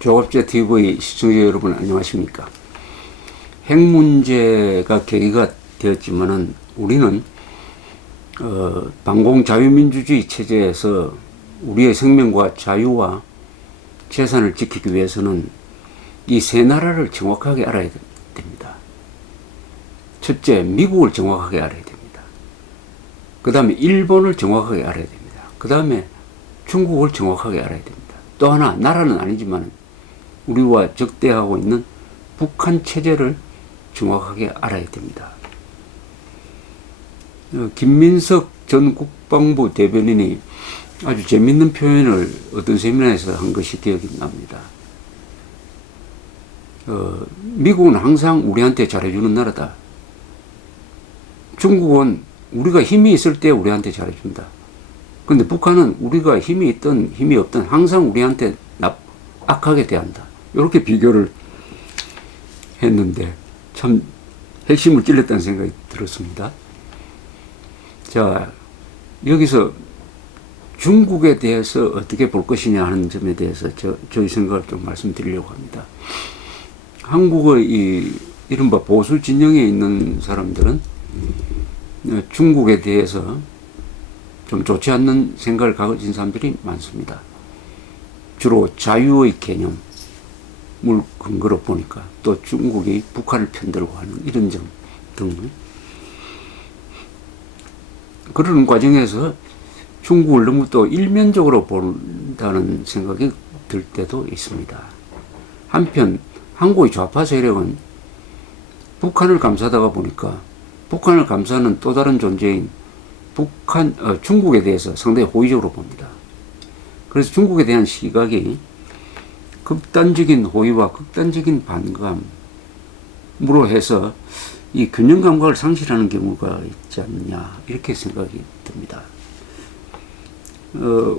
조갑제 TV 시청자 여러분 안녕하십니까? 핵 문제가 계기가 되었지만은 우리는 반공 자유민주주의 체제에서 우리의 생명과 자유와 재산을 지키기 위해서는 이 세 나라를 정확하게 알아야 됩니다. 첫째, 미국을 정확하게 알아야 됩니다. 그 다음에 일본을 정확하게 알아야 됩니다. 그 다음에 중국을 정확하게 알아야 됩니다. 또 하나, 나라는 아니지만 우리와 적대하고 있는 북한 체제를 정확하게 알아야 됩니다. 김민석 전 국방부 대변인이 아주 재밌는 표현을 어떤 세미나에서 한 것이 기억이 납니다. 미국은 항상 우리한테 잘해주는 나라다. 중국은 우리가 힘이 있을 때 우리한테 잘해준다. 근데 북한은 우리가 힘이 있든 힘이 없든 항상 우리한테 악하게 대한다. 이렇게 비교를 했는데 참 핵심을 찔렀다는 생각이 들었습니다. 자, 여기서 중국에 대해서 어떻게 볼 것이냐 하는 점에 대해서 저희 생각을 좀 말씀드리려고 합니다. 한국의 이 이른바 보수 진영에 있는 사람들은 중국에 대해서 좀 좋지 않는 생각을 가진 사람들이 많습니다. 주로 자유의 개념을 근거로 보니까 또 중국이 북한을 편들고 하는 이런 점 등 그런 과정에서 중국을 너무 또 일면적으로 본다는 생각이 들 때도 있습니다. 한편 한국의 좌파 세력은 북한을 감싸다가 보니까 북한을 감싸는 또 다른 존재인 중국에 대해서 상당히 호의적으로 봅니다. 그래서 중국에 대한 시각이 극단적인 호의와 극단적인 반감으로 해서 이 균형 감각을 상실하는 경우가 있지 않느냐 이렇게 생각이 듭니다.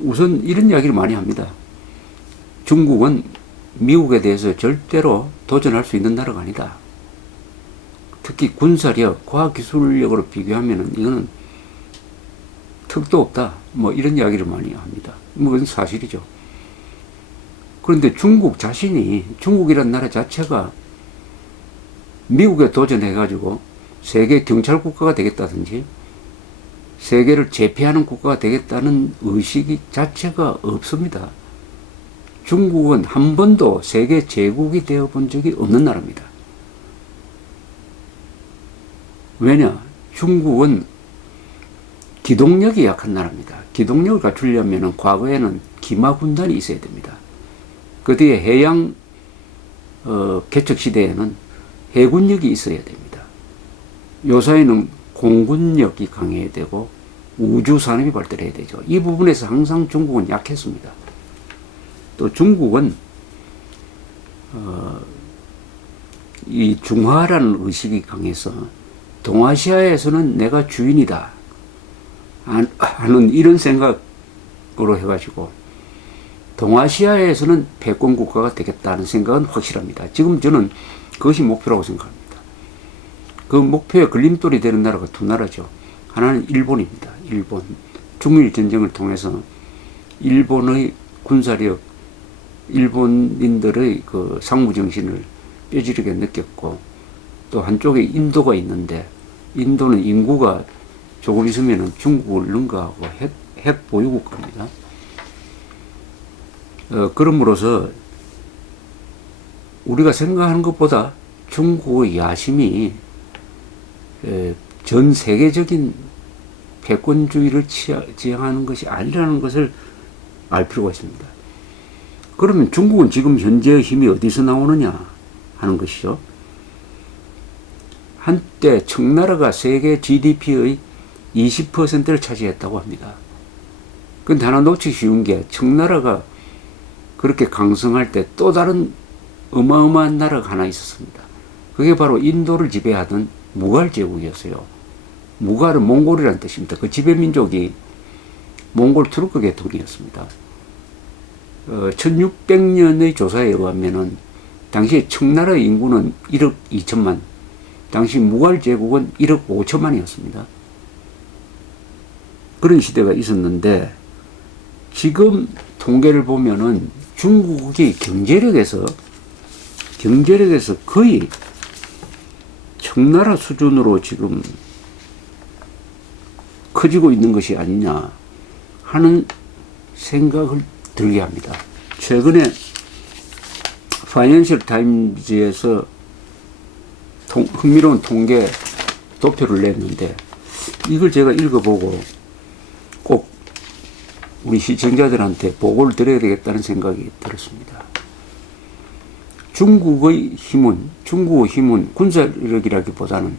우선 이런 이야기를 많이 합니다. 중국은 미국에 대해서 절대로 도전할 수 있는 나라가 아니다. 특히 군사력, 과학기술력으로 비교하면은 이거는 턱도 없다. 뭐 이런 이야기를 많이 합니다. 뭐 그건 사실이죠. 그런데 중국 자신이, 중국이라는 나라 자체가 미국에 도전해가지고 세계 경찰 국가가 되겠다든지 세계를 제패하는 국가가 되겠다는 의식이 자체가 없습니다. 중국은 한 번도 세계 제국이 되어본 적이 없는 나라입니다. 왜냐? 중국은 기동력이 약한 나라입니다. 기동력을 갖추려면 과거에는 기마군단이 있어야 됩니다. 그 뒤에 해양 개척시대에는 해군력이 있어야 됩니다. 요사이는 공군력이 강해야 되고 우주산업이 발달해야 되죠. 이 부분에서 항상 중국은 약했습니다. 또 중국은 이 중화라는 의식이 강해서 동아시아에서는 내가 주인이다 하는 이런 생각으로 해가지고 동아시아에서는 패권 국가가 되겠다는 생각은 확실합니다. 지금 저는 그것이 목표라고 생각합니다. 그 목표에 걸림돌이 되는 나라가 두 나라죠. 하나는 일본입니다. 일본. 중일 전쟁을 통해서 일본의 군사력, 일본인들의 그 상무정신을 뼈저리게 느꼈고, 또 한쪽에 인도가 있는데 인도는 인구가 조금 있으면 중국을 능가하고 핵 보유국가입니다. 그럼으로써 우리가 생각하는 것보다 중국의 야심이 전 세계적인 패권주의를 지향하는 것이 아니라는 것을 알 필요가 있습니다. 그러면 중국은 지금 현재의 힘이 어디서 나오느냐 하는 것이죠. 한때 청나라가 세계 GDP의 20%를 차지했다고 합니다. 그런데 하나 놓치기 쉬운 게 청나라가 그렇게 강성할 때 또 다른 어마어마한 나라가 하나 있었습니다. 그게 바로 인도를 지배하던 무갈 제국이었어요. 무갈은 몽골이라는 뜻입니다. 그 지배민족이 몽골 투르크 계통이었습니다. 1600년의 조사에 의하면은 당시 청나라의 인구는 1억 2천만, 당시 무갈 제국은 1억 5천만이었습니다. 그런 시대가 있었는데 지금 통계를 보면은 중국이 경제력에서 거의 청나라 수준으로 지금 커지고 있는 것이 아니냐 하는 생각을 들게 합니다. 최근에 파이낸셜 타임즈에서 흥미로운 통계 도표를 냈는데 이걸 제가 읽어보고 꼭 우리 시청자들한테 보고를 드려야 되겠다는 생각이 들었습니다. 중국의 힘은 군사력이라기보다는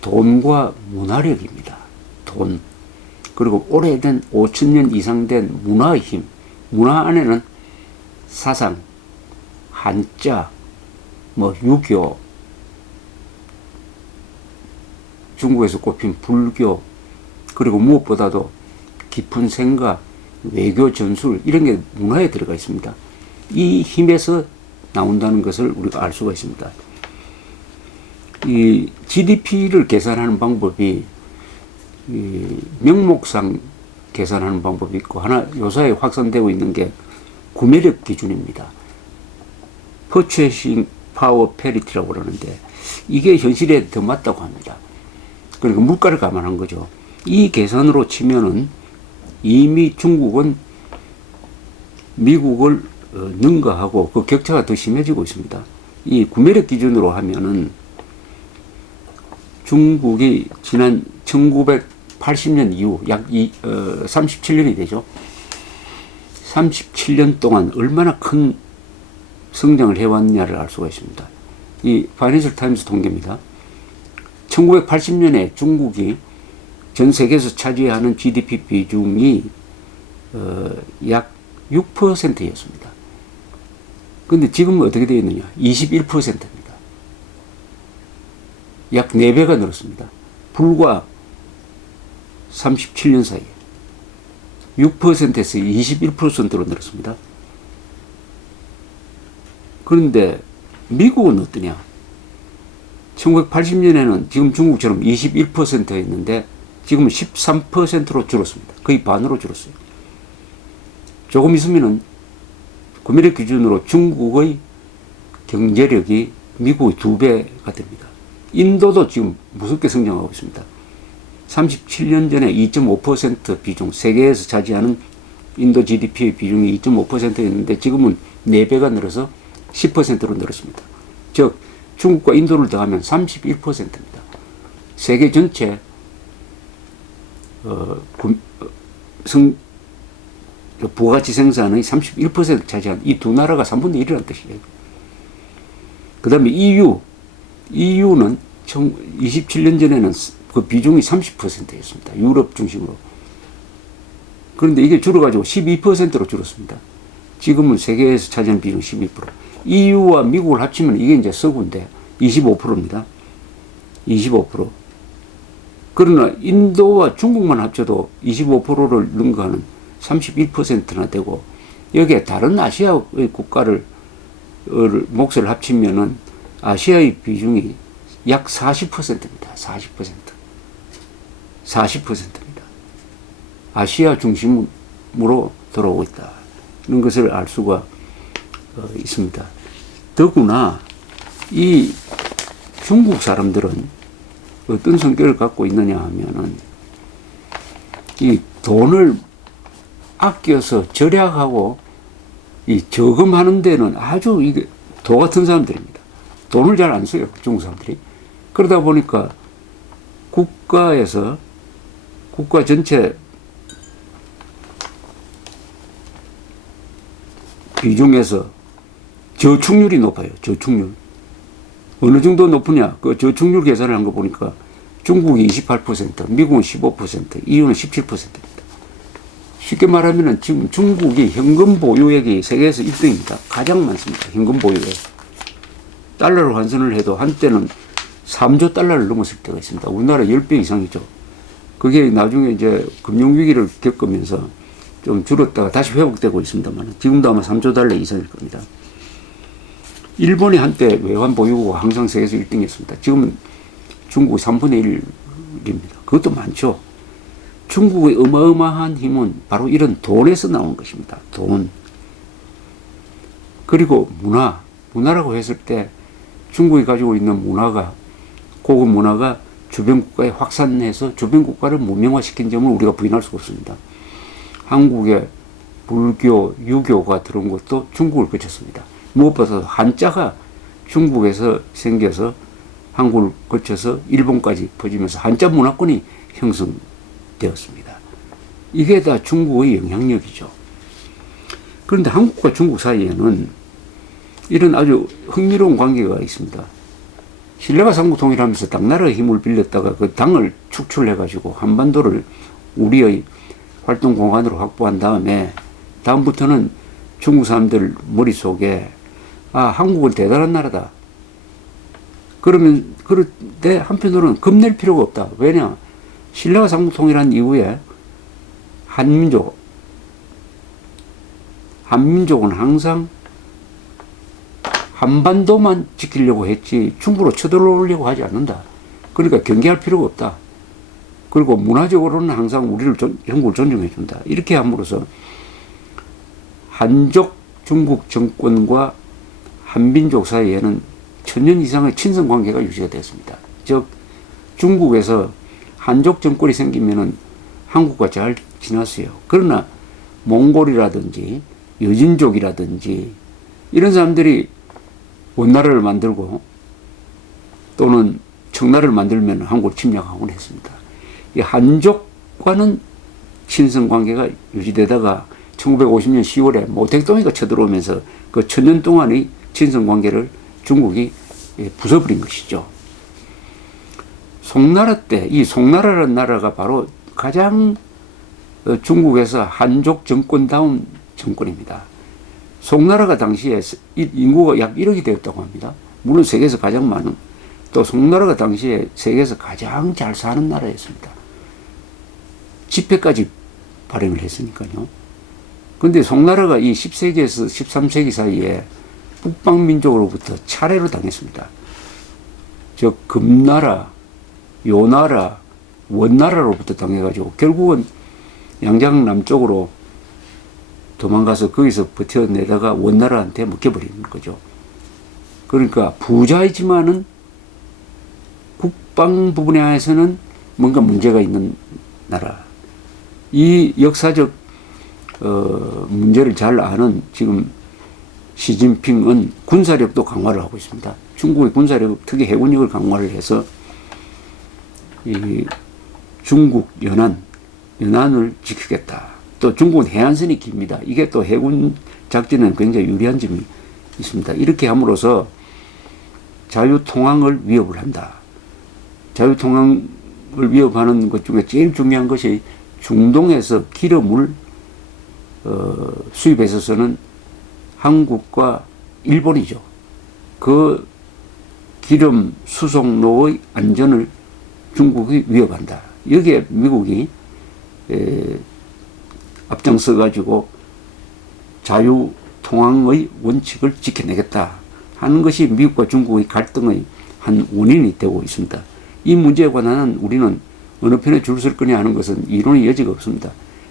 돈과 문화력입니다. 돈. 그리고 오래된 5,000년 이상 된 문화의 힘. 문화 안에는 사상, 한자, 유교, 중국에서 꼽힌 불교, 그리고 무엇보다도 깊은 생각, 외교 전술 이런 게 문화에 들어가 있습니다. 이 힘에서 나온다는 것을 우리가 알 수가 있습니다. 이 GDP를 계산하는 방법이 명목상 계산하는 방법이 있고 하나 요사에 확산되고 있는 게 구매력 기준입니다. Purchasing Power Parity라고 그러는데 이게 현실에 더 맞다고 합니다. 그러니까 물가를 감안한 거죠. 이 계산으로 치면은 이미 중국은 미국을 능가하고 그 격차가 더 심해지고 있습니다. 이 구매력 기준으로 하면은 중국이 지난 1980년 이후 약 37년이 되죠. 37년 동안 얼마나 큰 성장을 해왔냐를 알 수가 있습니다. 이 파이낸셜 타임스 통계입니다. 1980년에 중국이 전 세계에서 차지하는 GDP 비중이 약 6%였습니다. 근데 지금은 어떻게 되어 있느냐? 21%입니다. 약 4배가 늘었습니다. 불과 37년 사이에 6%에서 21%로 늘었습니다. 그런데 미국은 어떠냐? 1980년에는 지금 중국처럼 21%였는데 지금은 13%로 줄었습니다. 거의 반으로 줄었어요. 조금 있으면은 구매력 기준으로 중국의 경제력이 미국의 2배가 됩니다. 인도도 지금 무섭게 성장하고 있습니다. 37년 전에 2.5% 비중, 세계에서 차지하는 인도 GDP의 비중이 2.5%였는데 지금은 4배가 늘어서 10%로 늘었습니다. 즉 중국과 인도를 더하면 31%입니다. 세계 전체 부가가치 생산의 31% 차지한 이 두 나라가 3분의 1이라는 뜻이에요. 그 다음에 EU는 27년 전에는 그 비중이 30%였습니다. 유럽 중심으로. 그런데 이게 줄어가지고 12%로 줄었습니다. 지금은 세계에서 차지하는 비중 12%. EU와 미국을 합치면 이게 이제 서구인데 25%입니다. 25%. 그러나 인도와 중국만 합쳐도 25%를 능가하는 31%나 되고 여기에 다른 아시아의 국가를 몫을 합치면은 아시아의 비중이 약 40%입니다. 40%입니다. 아시아 중심으로 들어오고 있다. 이런 것을 알 수가 있습니다. 더구나 이 중국 사람들은 어떤 성격을 갖고 있느냐 하면은 이 돈을 아껴서 절약하고 이 저금하는 데는 아주 이게 도 같은 사람들입니다. 돈을 잘 안 써요, 중국 사람들이. 그러다 보니까 국가 전체 비중에서 저축률이 높아요. 저축률. 어느 정도 높으냐? 그 저축률 계산을 한 거 보니까 중국이 28%, 미국은 15%, EU는 17%입니다. 쉽게 말하면 지금 중국이 현금 보유액이 세계에서 1등입니다. 가장 많습니다. 현금 보유액. 달러로 환산을 해도 한때는 3조 달러를 넘었을 때가 있습니다. 우리나라 10배 이상이죠. 그게 나중에 이제 금융위기를 겪으면서 좀 줄었다가 다시 회복되고 있습니다만 지금도 아마 3조 달러 이상일 겁니다. 일본이 한때 외환 보유고가 항상 세계에서 1등이었습니다. 지금은 중국이 3분의 1입니다. 그것도 많죠. 중국의 어마어마한 힘은 바로 이런 돈에서 나온 것입니다. 돈. 그리고 문화라고 했을 때 중국이 가지고 있는 문화가, 고급 문화가 주변 국가에 확산해서 주변 국가를 문명화시킨 점을 우리가 부인할 수가 없습니다. 한국에 불교, 유교가 들어온 것도 중국을 거쳤습니다. 무엇보다 한자가 중국에서 생겨서 한국을 거쳐서 일본까지 퍼지면서 한자 문화권이 형성되었습니다. 이게 다 중국의 영향력이죠. 그런데 한국과 중국 사이에는 이런 아주 흥미로운 관계가 있습니다. 신라가 삼국통일하면서 당나라의 힘을 빌렸다가 그 당을 축출해가지고 한반도를 우리의 활동 공간으로 확보한 다음에 다음부터는 중국 사람들 머릿속에 한국은 대단한 나라다. 그럴 때 한편으로는 겁낼 필요가 없다. 왜냐? 신라가 삼국통일한 이후에 한민족은 항상 한반도만 지키려고 했지 중부로 쳐들어오려고 하지 않는다. 그러니까 경계할 필요가 없다. 그리고 문화적으로는 항상 한국을 존중해 준다. 이렇게 함으로써 한족 중국 정권과 한민족 사이에는 천년 이상의 친선 관계가 유지가 되었습니다. 즉 중국에서 한족 정권이 생기면은 한국과 잘 지났어요. 그러나 몽골이라든지 여진족이라든지 이런 사람들이 원나라를 만들고 또는 청나라를 만들면 한국을 침략하곤 했습니다. 이 한족과는 친선 관계가 유지되다가 1950년 10월에 모택동이가 쳐들어오면서 그 천년 동안의 친선 관계를 중국이 부숴버린 것이죠. 송나라 때 이 송나라라는 나라가 바로 가장 중국에서 한족 정권다운 정권입니다. 송나라가 당시에 인구가 약 1억이 되었다고 합니다. 물론 세계에서 가장 많은, 또 송나라가 당시에 세계에서 가장 잘 사는 나라였습니다. 지폐까지 발행을 했으니까요. 근데 송나라가 이 10세기에서 13세기 사이에 북방민족으로부터 차례로 당했습니다. 즉 금나라, 요나라, 원나라로부터 당해가지고 결국은 양장 남쪽으로 도망가서 거기서 버텨내다가 원나라한테 먹혀버리는 거죠. 그러니까 부자이지만은 국방 부분에 한해서는 뭔가 문제가 있는 나라. 이 역사적 문제를 잘 아는 지금 시진핑은 군사력도 강화를 하고 있습니다. 중국의 군사력, 특히 해군력을 강화를 해서 이 중국 연안을 지키겠다. 또 중국은 해안선이 깁니다. 이게 또 해군 작전에는 굉장히 유리한 점이 있습니다. 이렇게 함으로써 자유통항을 위협을 한다. 자유통항을 위협하는 것 중에 제일 중요한 것이 중동에서 기름을 수입에 있어서는 한국과 일본이죠. 그 기름 수송로의 안전을 중국이 위협한다. 여기에 미국이 앞장서 가지고 자유통항의 원칙을 지켜내겠다 하는 것이 미국과 중국의 갈등의 한 원인이 되고 있습니다. 이 문제에 관한 우리는 어느 편에 줄 설 거냐 하는 것은 이론의 여지가 없습니다.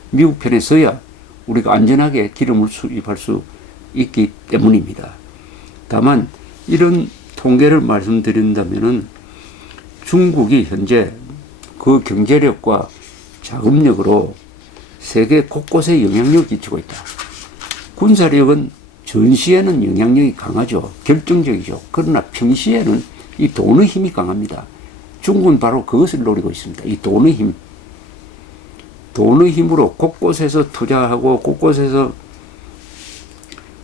미국 편에 서야 우리가 안전하게 기름을 수입할 수 있기 때문입니다. 다만 이런 통계를 말씀드린다면은 중국이 현재 그 경제력과 자금력으로 세계 곳곳에 영향력을 끼치고 있다. 군사력은 전시에는 영향력이 강하죠. 결정적이죠. 그러나 평시에는 이 돈의 힘이 강합니다. 중국은 바로 그것을 노리고 있습니다. 이 돈의 힘. 돈의 힘으로 곳곳에서 투자하고 곳곳에서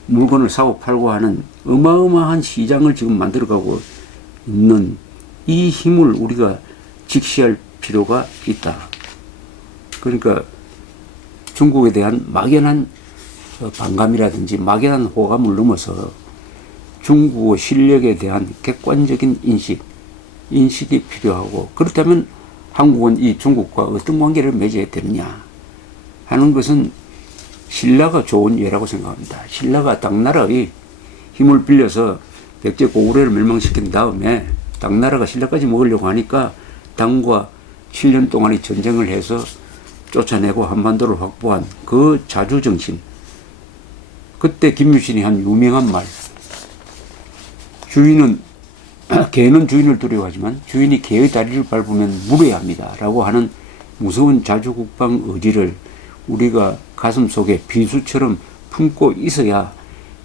물건을 사고 팔고 하는 어마어마한 시장을 지금 만들어가고 있는 이 힘을 우리가 직시할 필요가 있다. 그러니까 중국에 대한 막연한 반감이라든지 막연한 호감을 넘어서 중국의 실력에 대한 객관적인 인식이 필요하고, 그렇다면 한국은 이 중국과 어떤 관계를 맺어야 되느냐 하는 것은 신라가 좋은 예라고 생각합니다. 신라가 당나라의 힘을 빌려서 백제 고구려를 멸망시킨 다음에 당나라가 신라까지 먹으려고 하니까 당과 7년 동안의 전쟁을 해서 쫓아내고 한반도를 확보한 그 자주정신, 그때 김유신이 한 유명한 말, 주인은 개는 주인을 두려워하지만 주인이 개의 다리를 밟으면 물어야 합니다 라고 하는 무서운 자주국방 의지를 우리가 가슴속에 비수처럼 품고 있어야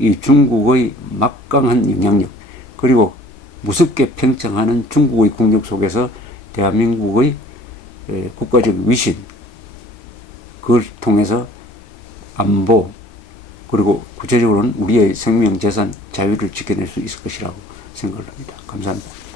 이 중국의 막강한 영향력, 그리고 무섭게 팽창하는 중국의 국력 속에서 대한민국의 국가적 위신, 그걸 통해서 안보, 그리고 구체적으로는 우리의 생명, 재산, 자유를 지켜낼 수 있을 것이라고 생각을 합니다. 감사합니다.